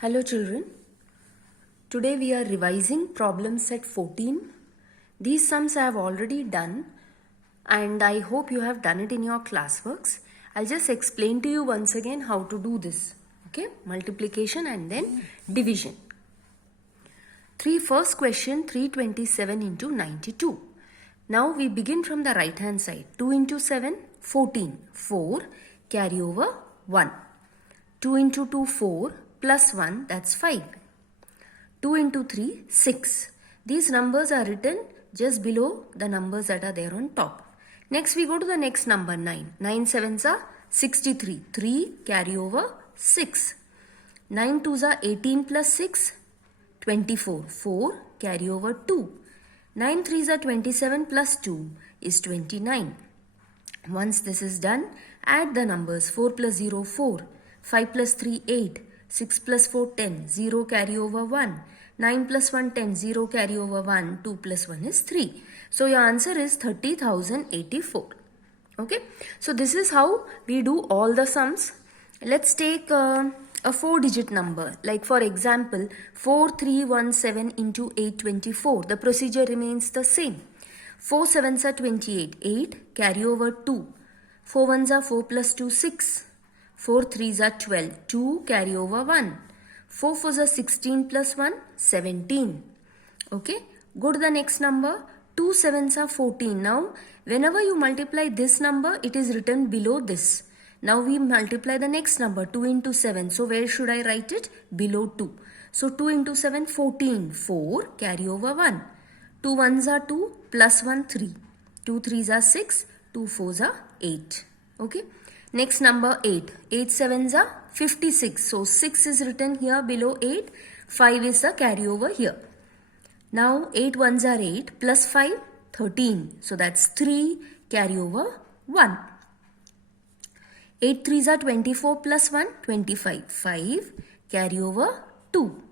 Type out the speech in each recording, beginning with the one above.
Hello children, today we are revising problem set 14. These sums I have already done and I hope you have done it in your classworks. I'll just explain to you once again how to do this. Okay, multiplication and then division. First question 327 into 92. Now we begin from the right hand side. 2 into 7, 14. 4, carry over 1. 2 into 2, 4. Plus 1, that's 5. 2 into 3, 6. These numbers are written just below the numbers that are there on top. Next we go to the next number 9. 9 sevens are 63. 3 carry over 6. 9 twos are 18 plus 6, 24. 4 carry over 2. 9 threes are 27 plus 2 is 29. Once this is done, add the numbers. 4 plus 0, 4. 5 plus 3, 8. 6 plus 4, 10, 0 carry over 1, 9 plus 1, 10, 0 carry over 1, 2 plus 1 is 3. So your answer is 30,084. Okay, so this is how we do all the sums. Let's take a 4-digit number, like for example 4317 into 824. The procedure remains the same. 4 sevens are 28, 8 carry over 2, 4 ones are 4 plus 2, 6. 4 threes are 12, 2 carry over 1. 4 fours are 16 plus 1, 17. Okay, go to the next number. 2 sevens are 14. Now, whenever you multiply this number, it is written below this. Now we multiply the next number, 2 into 7. So where should I write it? Below 2. So 2 into 7, 14. 4 carry over 1. 2 ones are 2 plus 1, 3. 2 threes are 6. 2 fours are 8. Okay. Next number 8. 8 sevens are 56. So 6 is written here below 8. 5 is the carryover here. Now 8 ones are 8 plus 5, 13. So that's 3 carryover 1. 8 threes are 24 plus 1, 25. 5 carryover 2.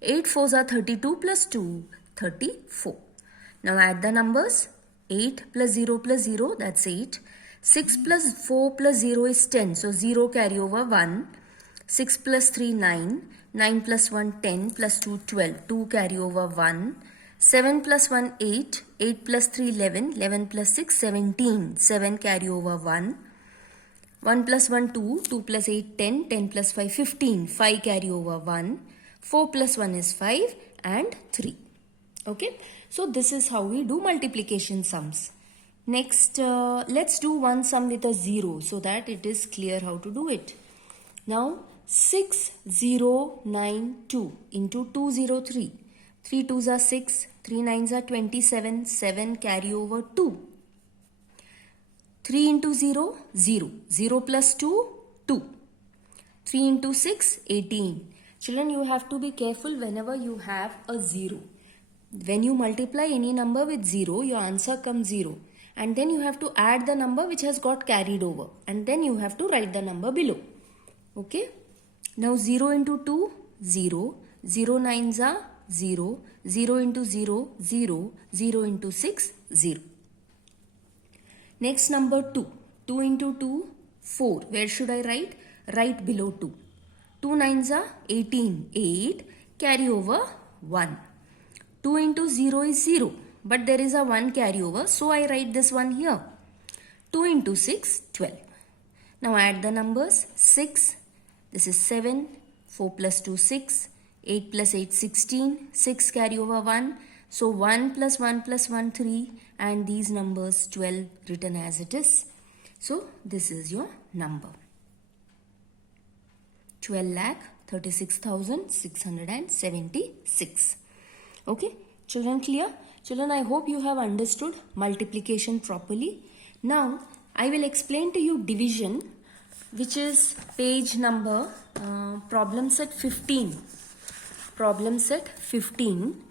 8 fours are 32 plus 2, 34. Now add the numbers. 8 plus 0, that's 8. 6 plus 4 plus 0 is 10. So 0 carry over 1. 6 plus 3, 9. 9 plus 1, 10 plus 2, 12. 2 carry over 1. 7 plus 1, 8. 8 plus 3, 11. 11 plus 6, 17. 7 carry over 1. 1 plus 1, 2. 2 plus 8, 10. 10 plus 5, 15. 5 carry over 1. 4 plus 1 is 5 and 3. Okay. So this is how we do multiplication sums. Next, let's do one sum with a 0 so that it is clear how to do it. Now, 6092 into 203. 3 twos are 6, 3 nines are 27, 7 carry over 2. 3 into 0, 0. 0 plus 2, 2. 3 into 6, 18. Children, you have to be careful whenever you have a 0. When you multiply any number with 0, your answer comes 0. And then you have to add the number which has got carried over. And then you have to write the number below. Okay. Now 0 into 2, 0. 0 nines are 0. 0 into 0, 0. 0 into 6, 0. Next number 2. 2 into 2, 4. Where should I write? Right below 2. 2 nines are 18. 8. Carry over 1. 2 into 0 is 0. But there is a 1 carryover, so I write this one here. 2 into 6, 12. Now add the numbers. 6, this is 7. 4 plus 2, 6. 8 plus 8, 16. 6 carry over 1. So 1 plus 1 plus 1, 3. And these numbers 12 written as it is. So this is your number. 12,36,676. Okay, children, clear? Children, I hope you have understood multiplication properly. Now, I will explain to you division, which is page number, problem set 15. Problem set 15.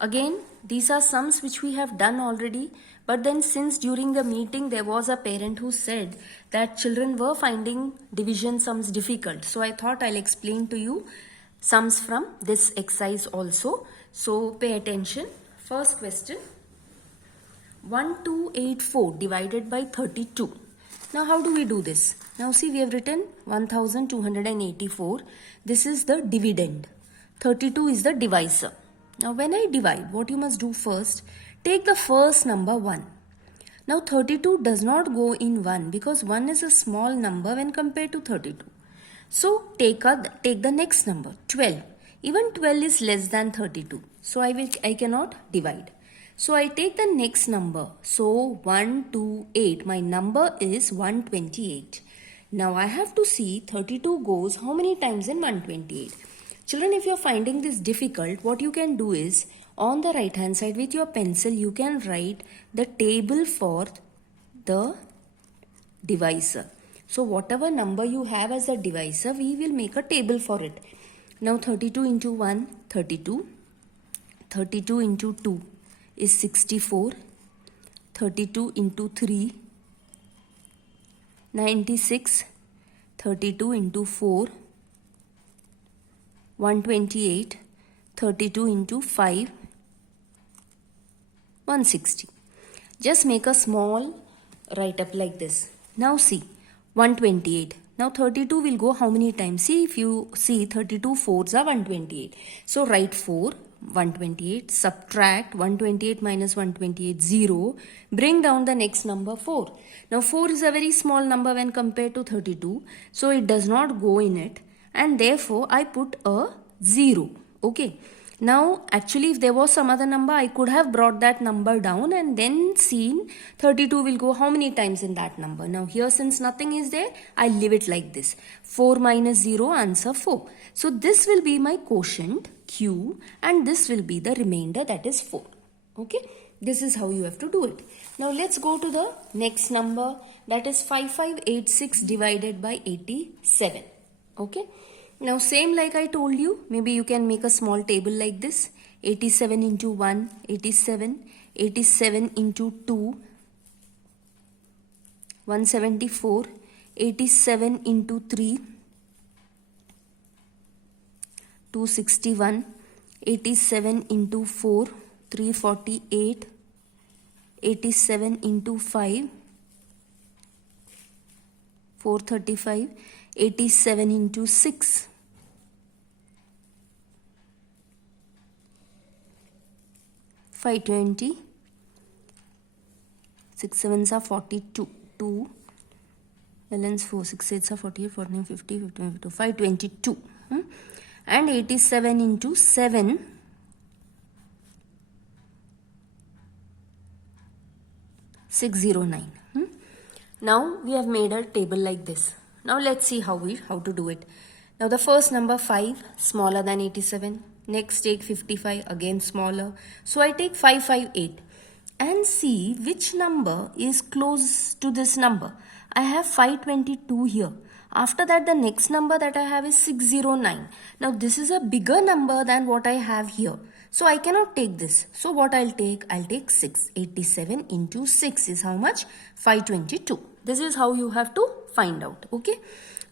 Again, these are sums which we have done already. But then since during the meeting there was a parent who said that children were finding division sums difficult. So I thought I'll explain to you sums from this exercise also. So pay attention. First question, 1284 divided by 32. Now how do we do this? Now see, we have written 1284. This is the dividend. 32 is the divisor. Now when I divide, what you must do first, take the first number 1. Now 32 does not go in 1 because 1 is a small number when compared to 32. So take the next number 12. Even 12 is less than 32. So I cannot divide. So I take the next number. So 128. My number is 128. Now I have to see 32 goes how many times in 128. Children, if you are finding this difficult, what you can do is on the right hand side with your pencil you can write the table for the divisor. So whatever number you have as a divisor, we will make a table for it. Now 32 into 1, 32. 32 into 2 is 64. 32 into 3, 96. 32 into 4, 128. 32 into 5, 160. Just make a small write up like this. Now see, 128. Now 32 will go how many times? See, if you see 32 fours are 128. So write 4, 128, subtract 128 minus 128, 0. Bring down the next number 4. Now 4 is a very small number when compared to 32. So it does not go in it. And therefore I put a 0. Okay. Now actually if there was some other number, I could have brought that number down and then seen 32 will go how many times in that number. Now here since nothing is there, I leave it like this. 4 minus 0, answer 4. So this will be my quotient Q and this will be the remainder, that is 4. Okay. This is how you have to do it. Now let's go to the next number, that is 5586 divided by 87. Okay. Now same like I told you, maybe you can make a small table like this. 87 into 1, 87. 87 into 2, 174. 87 into 3, 261. 87 into 4, 348. 87 into 5, 435. 87 into 6, 520. 6 sevens are 42. 2. Balance 4. 6 8s are 48, 49, 50, 51, 52. 522. And 87 into 7. 609. Now we have made a table like this. Now let's see how to do it. Now the first number 5 smaller than 87. Next take 55, again smaller. So I take 558 and see which number is close to this number. I have 522 here. After that the next number that I have is 609. Now this is a bigger number than what I have here. So I cannot take this. So what I'll take? I'll take 6. 87 into 6 is how much? 522. This is how you have to find out. Okay.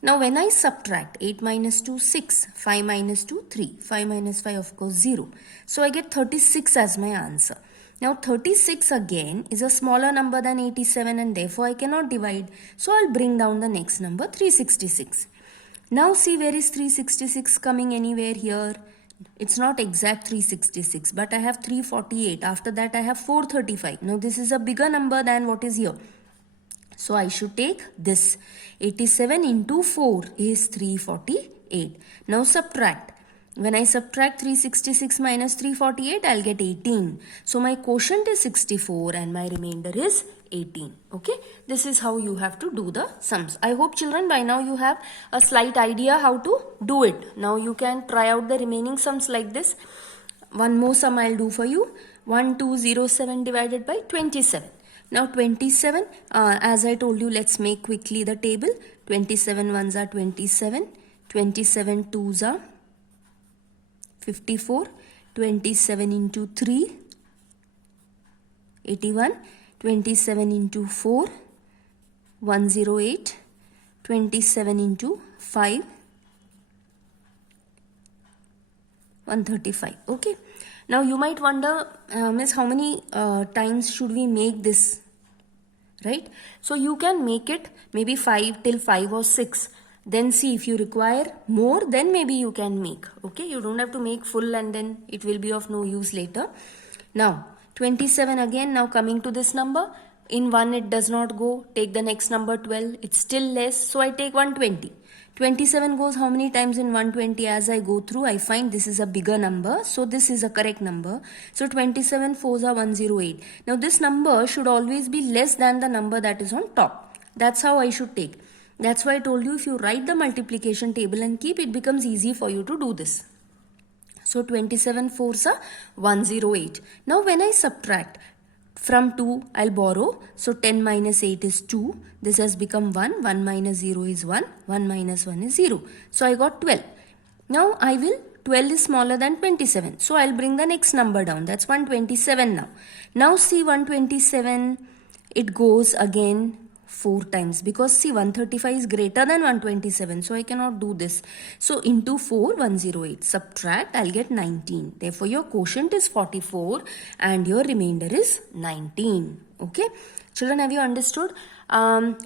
Now when I subtract 8 minus 2, 6. 5 minus 2, 3. 5 minus 5 of course 0. So I get 36 as my answer. Now 36 again is a smaller number than 87 and therefore I cannot divide. So I'll bring down the next number 366. Now see, where is 366 coming anywhere here? It's not exact 366 but I have 348. After that I have 435. Now this is a bigger number than what is here. So I should take this. 87 into 4 is 348. Now subtract. When I subtract 366 minus 348, I'll get 18. So my quotient is 64 and my remainder is 18. Okay. This is how you have to do the sums. I hope children by now you have a slight idea how to do it. Now you can try out the remaining sums like this. One more sum I'll do for you. 1207 divided by 27. Now 27, as I told you, let's make quickly the table. 27 ones are 27. 27 twos are 54. 27 into 3, 81. 27 into 4, 108. 27 into 5, 135. Okay. Now you might wonder, Miss, how many times should we make this right? So you can make it maybe 5 till 5 or 6. Then see, if you require more, then maybe you can make. Okay, you don't have to make full and then it will be of no use later. Now 27 again. Now coming to this number, in 1 it does not go. Take the next number 12. It's still less, so I take 120. 27 goes how many times in 120? As I go through, I find this is a bigger number, so this is a correct number. So 27 4s are 108. Now this number should always be less than the number that is on top. That's how I should take. That's why I told you, if you write the multiplication table and keep, it becomes easy for you to do this. So 27 4s are 108. Now when I subtract from 2, I'll borrow. So 10 minus 8 is 2. This has become 1. 1 minus 0 is 1. 1 minus 1 is 0. So I got 12. Now 12 is smaller than 27. So I'll bring the next number down. That's 127 now. Now see, 127, it goes again 4 times, because see, 135 is greater than 127, so I cannot do this. So into 4, 108, subtract, I'll get 19. Therefore your quotient is 44 and your remainder is 19. Okay, children, have you understood?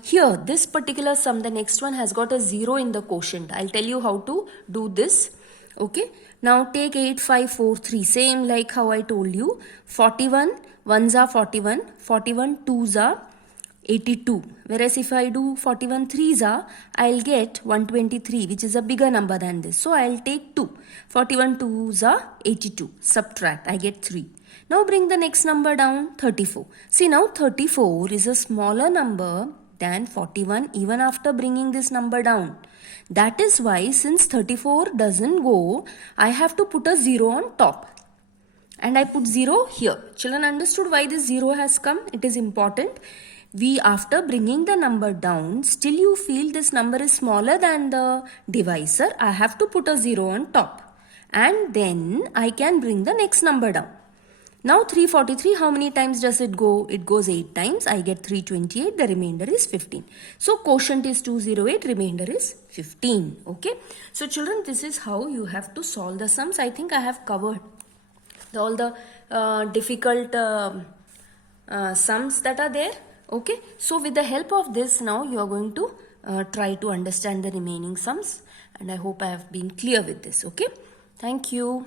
Here, this particular sum, the next one has got a 0 in the quotient. I'll tell you how to do this. Okay, now take 8, 5, 4, 3, same like how I told you. 41, 1s are 41, 41 2s are 82. Whereas if I do 41 3s are, I'll get 123, which is a bigger number than this. So I'll take 2. 41 2s are 82. Subtract, I get 3. Now bring the next number down, 34. See, now 34 is a smaller number than 41 even after bringing this number down. That is why, since 34 doesn't go, I have to put a 0 on top. And I put 0 here. Children, understood why this 0 has come? It is important. After bringing the number down, still you feel this number is smaller than the divisor, I have to put a 0 on top. And then I can bring the next number down. Now 343, how many times does it go? It goes 8 times. I get 328. The remainder is 15. So quotient is 208. Remainder is 15. Okay. So children, this is how you have to solve the sums. I think I have covered all the difficult sums that are there. Okay, so with the help of this, now you are going to try to understand the remaining sums, and I hope I have been clear with this. Okay, thank you.